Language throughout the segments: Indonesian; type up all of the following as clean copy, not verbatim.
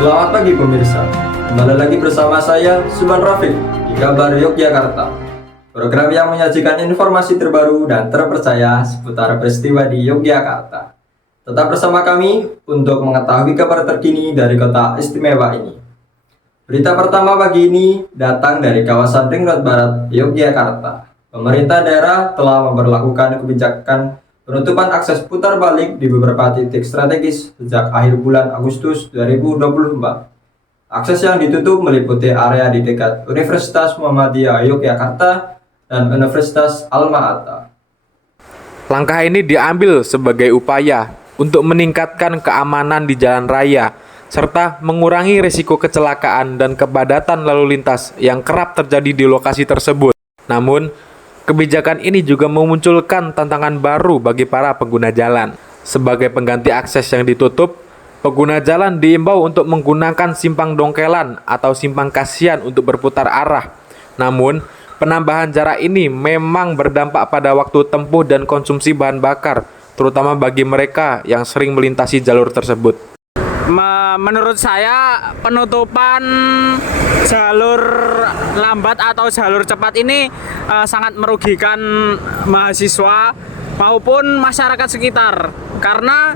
Selamat pagi pemirsa, kembali lagi bersama saya Suman Rafiq di Kabar Yogyakarta. Program yang menyajikan informasi terbaru dan terpercaya seputar peristiwa di Yogyakarta. Tetap bersama kami untuk mengetahui kabar terkini dari kota istimewa ini. Berita pertama pagi ini datang dari kawasan Ring Road Barat, Yogyakarta. Pemerintah daerah telah memberlakukan kebijakan penutupan akses putar balik di beberapa titik strategis sejak akhir bulan Agustus 2024. Akses yang ditutup meliputi area di dekat Universitas Muhammadiyah Yogyakarta dan Universitas Alma-Ata. Langkah ini diambil sebagai upaya untuk meningkatkan keamanan di jalan raya, serta mengurangi risiko kecelakaan dan kepadatan lalu lintas yang kerap terjadi di lokasi tersebut. Namun, kebijakan ini juga memunculkan tantangan baru bagi para pengguna jalan. Sebagai pengganti akses yang ditutup, pengguna jalan diimbau untuk menggunakan simpang dongkelan atau simpang kasihan untuk berputar arah. Namun, penambahan jarak ini memang berdampak pada waktu tempuh dan konsumsi bahan bakar, terutama bagi mereka yang sering melintasi jalur tersebut. Menurut saya penutupan jalur lambat atau jalur cepat ini sangat merugikan mahasiswa maupun masyarakat sekitar, karena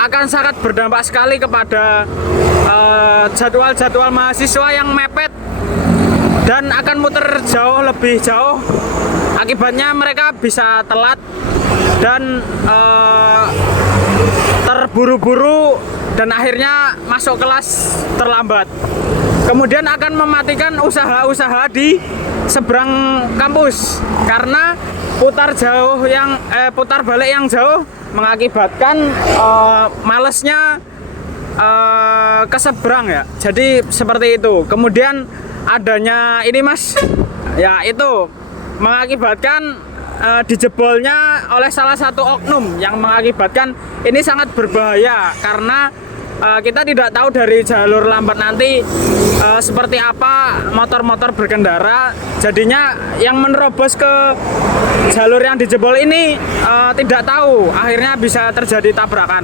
akan sangat berdampak sekali kepada jadwal-jadwal mahasiswa yang mepet dan akan muter lebih jauh. Akibatnya mereka bisa telat dan terburu-buru dan akhirnya masuk kelas terlambat. Kemudian akan mematikan usaha-usaha di seberang kampus karena putar balik yang jauh mengakibatkan malesnya ke seberang ya. Jadi seperti itu. Kemudian adanya ini Mas, ya itu mengakibatkan dijebolnya oleh salah satu oknum yang mengakibatkan ini sangat berbahaya karena kita tidak tahu dari jalur lambat nanti seperti apa motor-motor berkendara. Jadinya yang menerobos ke jalur yang dijebol ini tidak tahu, akhirnya bisa terjadi tabrakan.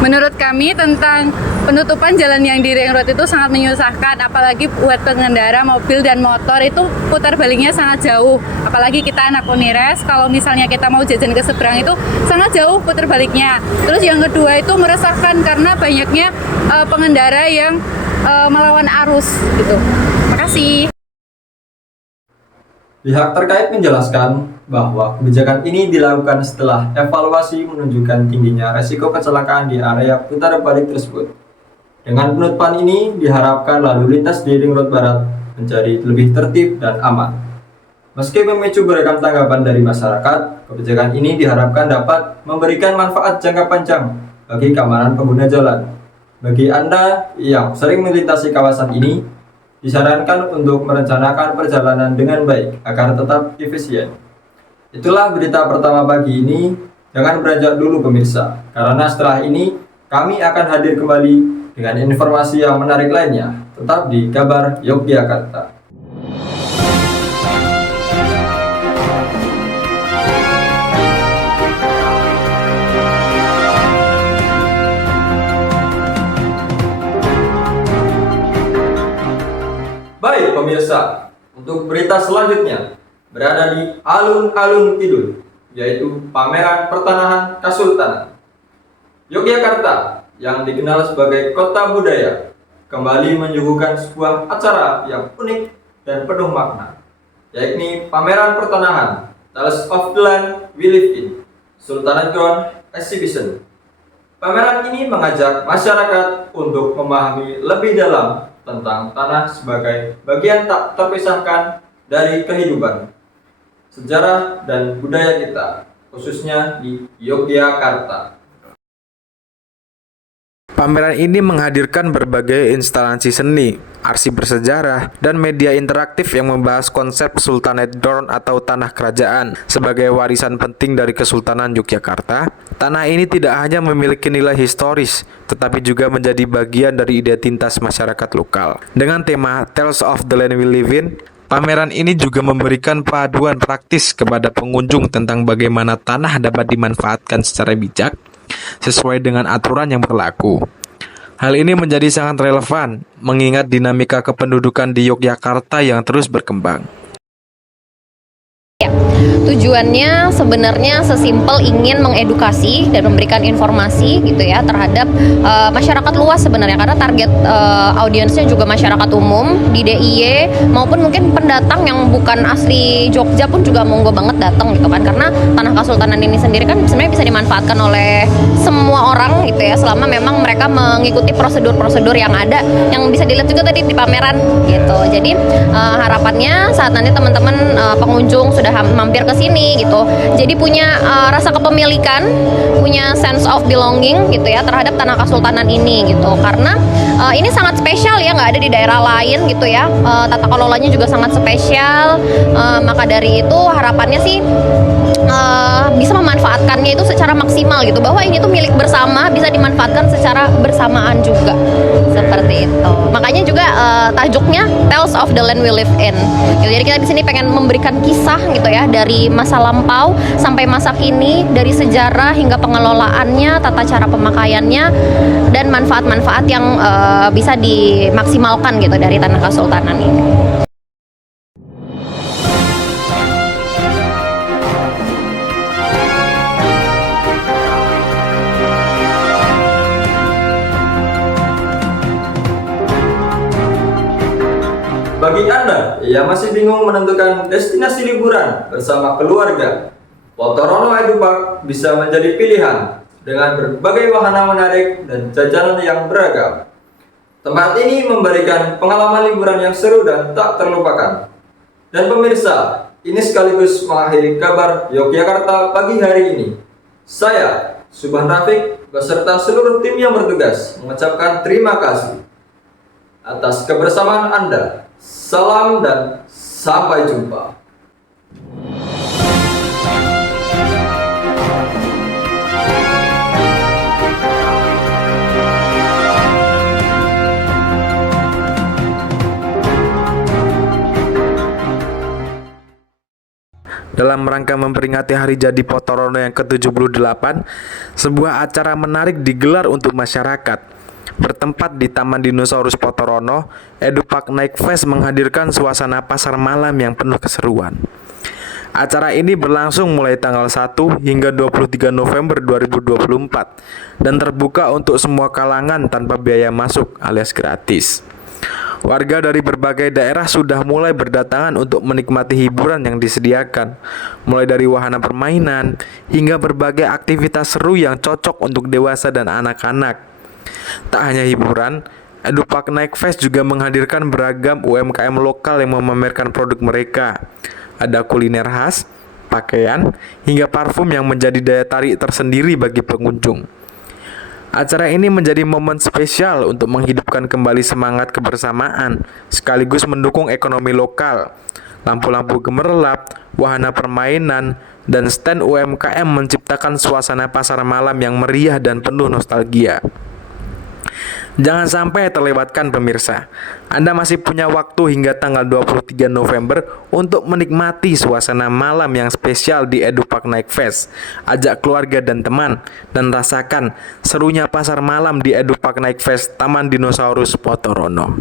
Menurut kami tentang penutupan jalan yang di Ring Road itu sangat menyusahkan, apalagi buat pengendara mobil dan motor itu putar baliknya sangat jauh. Apalagi kita anak Unires, kalau misalnya kita mau jajan ke seberang itu sangat jauh putar baliknya. Terus yang kedua itu meresahkan karena banyaknya pengendara yang melawan arus gitu. Makasih. Pihak terkait menjelaskan bahwa kebijakan ini dilakukan setelah evaluasi menunjukkan tingginya resiko kecelakaan di area putar balik tersebut. Dengan penutupan ini diharapkan lalu lintas di Ring Road Barat menjadi lebih tertib dan aman. Meski memicu beragam tanggapan dari masyarakat, kebijakan ini diharapkan dapat memberikan manfaat jangka panjang bagi keamanan pengguna jalan. Bagi Anda yang sering melintasi kawasan ini, disarankan untuk merencanakan perjalanan dengan baik agar tetap efisien. Itulah berita pertama pagi ini. Jangan beranjak dulu pemirsa, karena setelah ini kami akan hadir kembali dengan informasi yang menarik lainnya. Tetap di Kabar Yogyakarta. Baik pemirsa, untuk berita selanjutnya berada di alun-alun Kidul, yaitu pameran pertanahan Kasultanan. Yogyakarta yang dikenal sebagai kota budaya kembali menyuguhkan sebuah acara yang unik dan penuh makna, yakni pameran pertanahan Tales of the Land We Live In, Sultanate Ground Exhibition. Pameran ini mengajak masyarakat untuk memahami lebih dalam tentang tanah sebagai bagian tak terpisahkan dari kehidupan, sejarah dan budaya kita, khususnya di Yogyakarta. Pameran ini menghadirkan berbagai instalasi seni, arsip bersejarah, dan media interaktif yang membahas konsep Sultanate Ground atau tanah kerajaan. Sebagai warisan penting dari Kesultanan Yogyakarta, tanah ini tidak hanya memiliki nilai historis, tetapi juga menjadi bagian dari identitas masyarakat lokal. Dengan tema Tales of the Land We Live In, pameran ini juga memberikan paduan praktis kepada pengunjung tentang bagaimana tanah dapat dimanfaatkan secara bijak, sesuai dengan aturan yang berlaku. Hal ini menjadi sangat relevan mengingat dinamika kependudukan di Yogyakarta yang terus berkembang. Tujuannya sebenarnya sesimpel ingin mengedukasi dan memberikan informasi gitu ya terhadap masyarakat luas sebenarnya, karena target audiensnya juga masyarakat umum di DIY maupun mungkin pendatang yang bukan asli Jogja pun juga monggo banget datang gitu kan, karena Tanah Kasultanan ini sendiri kan sebenarnya bisa dimanfaatkan oleh semua orang gitu ya, selama memang mereka mengikuti prosedur-prosedur yang ada yang bisa dilihat juga tadi di pameran gitu. Jadi harapannya saat nanti teman-teman pengunjung sudah mampir ke sini gitu, jadi punya rasa kepemilikan, punya sense of belonging gitu ya terhadap Tanah Kasultanan ini gitu, karena ini sangat spesial ya, nggak ada di daerah lain gitu ya, tata kelolanya juga sangat spesial, maka dari itu harapannya sih bisa memanfaatkannya itu secara maksimal gitu, bahwa ini tuh milik bersama, bisa dimanfaatkan secara bersamaan juga seperti itu. Makanya juga tajuknya Tales of the Land We Live In gitu. Jadi kita di sini pengen memberikan kisah gitu ya dari masa lampau sampai masa kini, dari sejarah hingga pengelolaannya, tata cara pemakaiannya, dan manfaat-manfaat yang bisa dimaksimalkan gitu dari Tanah Kasultanan ini. Bagi Anda yang masih bingung menentukan destinasi liburan bersama keluarga, Potorono Edupark bisa menjadi pilihan dengan berbagai wahana menarik dan jajanan yang beragam. Tempat ini memberikan pengalaman liburan yang seru dan tak terlupakan. Dan pemirsa, ini sekaligus mengakhiri kabar Yogyakarta pagi hari ini. Saya, Subhan Rafiq, beserta seluruh tim yang bertugas mengucapkan terima kasih atas kebersamaan Anda. Salam dan sampai jumpa. Dalam rangka memperingati hari jadi Potorono yang ke-78, sebuah acara menarik digelar untuk masyarakat. Bertempat di Taman Dinosaurus Potorono, Edupark Night Fest menghadirkan suasana pasar malam yang penuh keseruan. Acara ini berlangsung mulai tanggal 1 hingga 23 November 2024 dan terbuka untuk semua kalangan tanpa biaya masuk alias gratis. Warga dari berbagai daerah sudah mulai berdatangan untuk menikmati hiburan yang disediakan, mulai dari wahana permainan hingga berbagai aktivitas seru yang cocok untuk dewasa dan anak-anak. Tak hanya hiburan, Edupark Night Fest juga menghadirkan beragam UMKM lokal yang memamerkan produk mereka. Ada kuliner khas, pakaian, hingga parfum yang menjadi daya tarik tersendiri bagi pengunjung. Acara ini menjadi momen spesial untuk menghidupkan kembali semangat kebersamaan, sekaligus mendukung ekonomi lokal. Lampu-lampu gemerlap, wahana permainan, dan stand UMKM menciptakan suasana pasar malam yang meriah dan penuh nostalgia. Jangan sampai terlewatkan pemirsa. Anda masih punya waktu hingga tanggal 23 November untuk menikmati suasana malam yang spesial di Edupark Night Fest. Ajak keluarga dan teman dan rasakan serunya pasar malam di Edupark Night Fest Taman Dinosaurus Potorono.